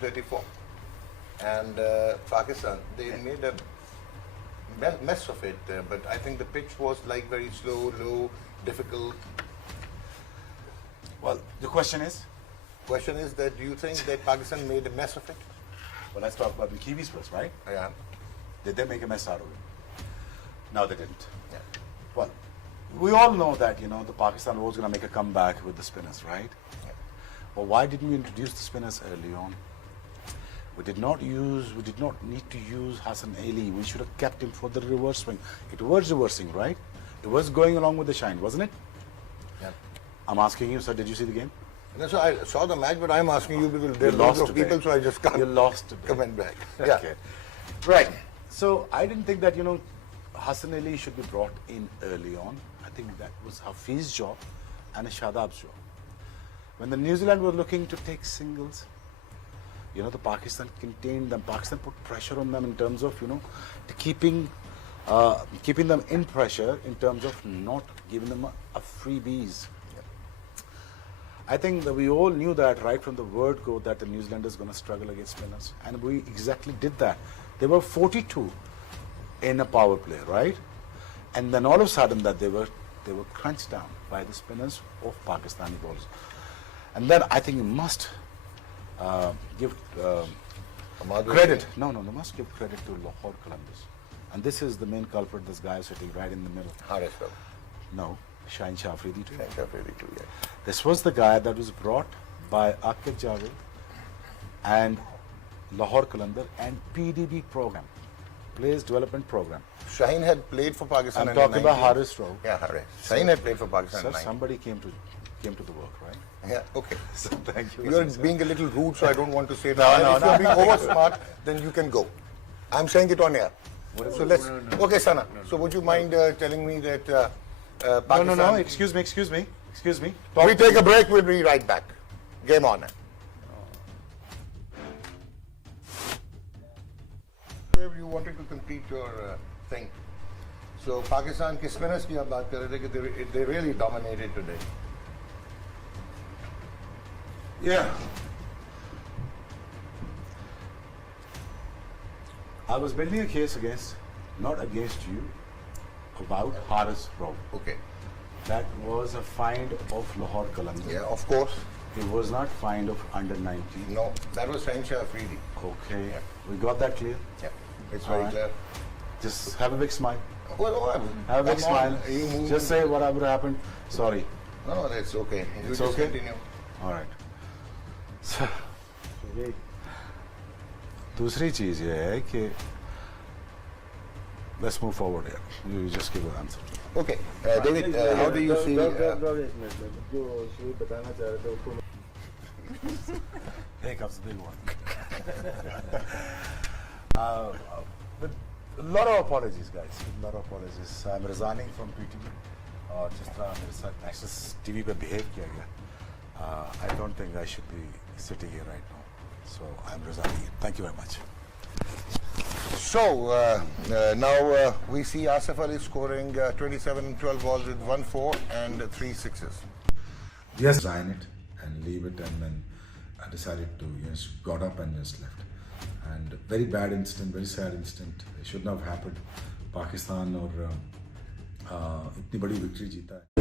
1934. And Pakistan, they made a mess of it, but I think the pitch was like very slow, low, difficult. Well, the question is? Question is that do you think that Pakistan made a mess of it? Well, let's talk about the Kiwis first, right? Yeah. Did they make a mess out of it? No, they didn't. Yeah. Well, we all know that, the Pakistan was going to make a comeback with the spinners, right? Yeah. But why didn't we introduce the spinners early on? We did not need to use Hassan Ali. We should have kept him for the reverse swing. It was reversing, right? It was going along with the shine, wasn't it? Yeah. I'm asking you, sir, did you see the game? No, so I saw the match, but I'm asking you because there are You lots lost of today. people, so I just can't You lost today. comment back. Yeah. Okay. Right. So I didn't think that, Hassan Ali should be brought in early on. I think that was Hafiz's job and Shadab's job. When the New Zealand were looking to take singles, the Pakistan contained them. Pakistan put pressure on them in terms of, keeping them in pressure in terms of not giving them a freebies. I think that we all knew that right from the word go that the New Zealanders going to struggle against spinners, and we exactly did that. They were 42 in a power play, right? And then all of a sudden that they were crunched down by the spinners of Pakistani bowlers. And then I think you must give credit. No, they must give credit to Lahore Qalandars. And this is the main culprit, this guy sitting right in the middle. Haris, No, Shaheen Shah Afridi too. Thank you, really too, yeah. This was the guy that was brought by Aqib Javed and Lahore Qalandar and PDB program, Players Development Program. Shaheen had played for Pakistan. I'm talking about Haris Rao. Yeah, Haris. Shaheen had played for Pakistan. Sir, somebody came to the work, right? Yeah, okay. So thank you. You're being a little rude, so I don't want to say that. If you're being over smart, then you can go. I'm saying it on air. So let's. Okay, Sana. So would you mind telling me that Pakistan? No. Excuse me. We take a break. We'll be right back. Game on. You wanted to complete your thing. So Pakistan ke spinners ki aap baat kar rahe the कि they really dominated today. Yeah. I was building a case not against you, about Haris Rao. Okay. That was a find of Lahore Qalandar. Yeah, of course. It was not find of under 19. No, that was Shaheen Shah Afridi. Okay. Yeah. We got that clear? Yeah, it's All very right. clear. Just have a big smile. Well, Have a big come on, smile. you move. Just say whatever happened. Sorry. No, that's okay. You It's just okay? continue. All right. So, दूसरी चीज ये है कि let's move forward here. You just give an answer. Okay, David, how do you see? जो शुरू बताना चाह रहे थे उसको Here comes the big one. With a lot of apologies, guys. With a lot of apologies. I'm resigning from PTV. और जिस तरह मेरे साथ नेशनल टीवी पे बिहेव किया गया, I don't think I should be sitting here right now. So I'm resigning it. Thank you very much. So now we see Asif Ali scoring 27 and 12 balls with 1-4 and 3 sixes. Yes, resign it and leave it, and then I decided to just got up and just left. And very bad incident, very sad incident. It should not have happened. Pakistan और इतनी बड़ी victory जीता है.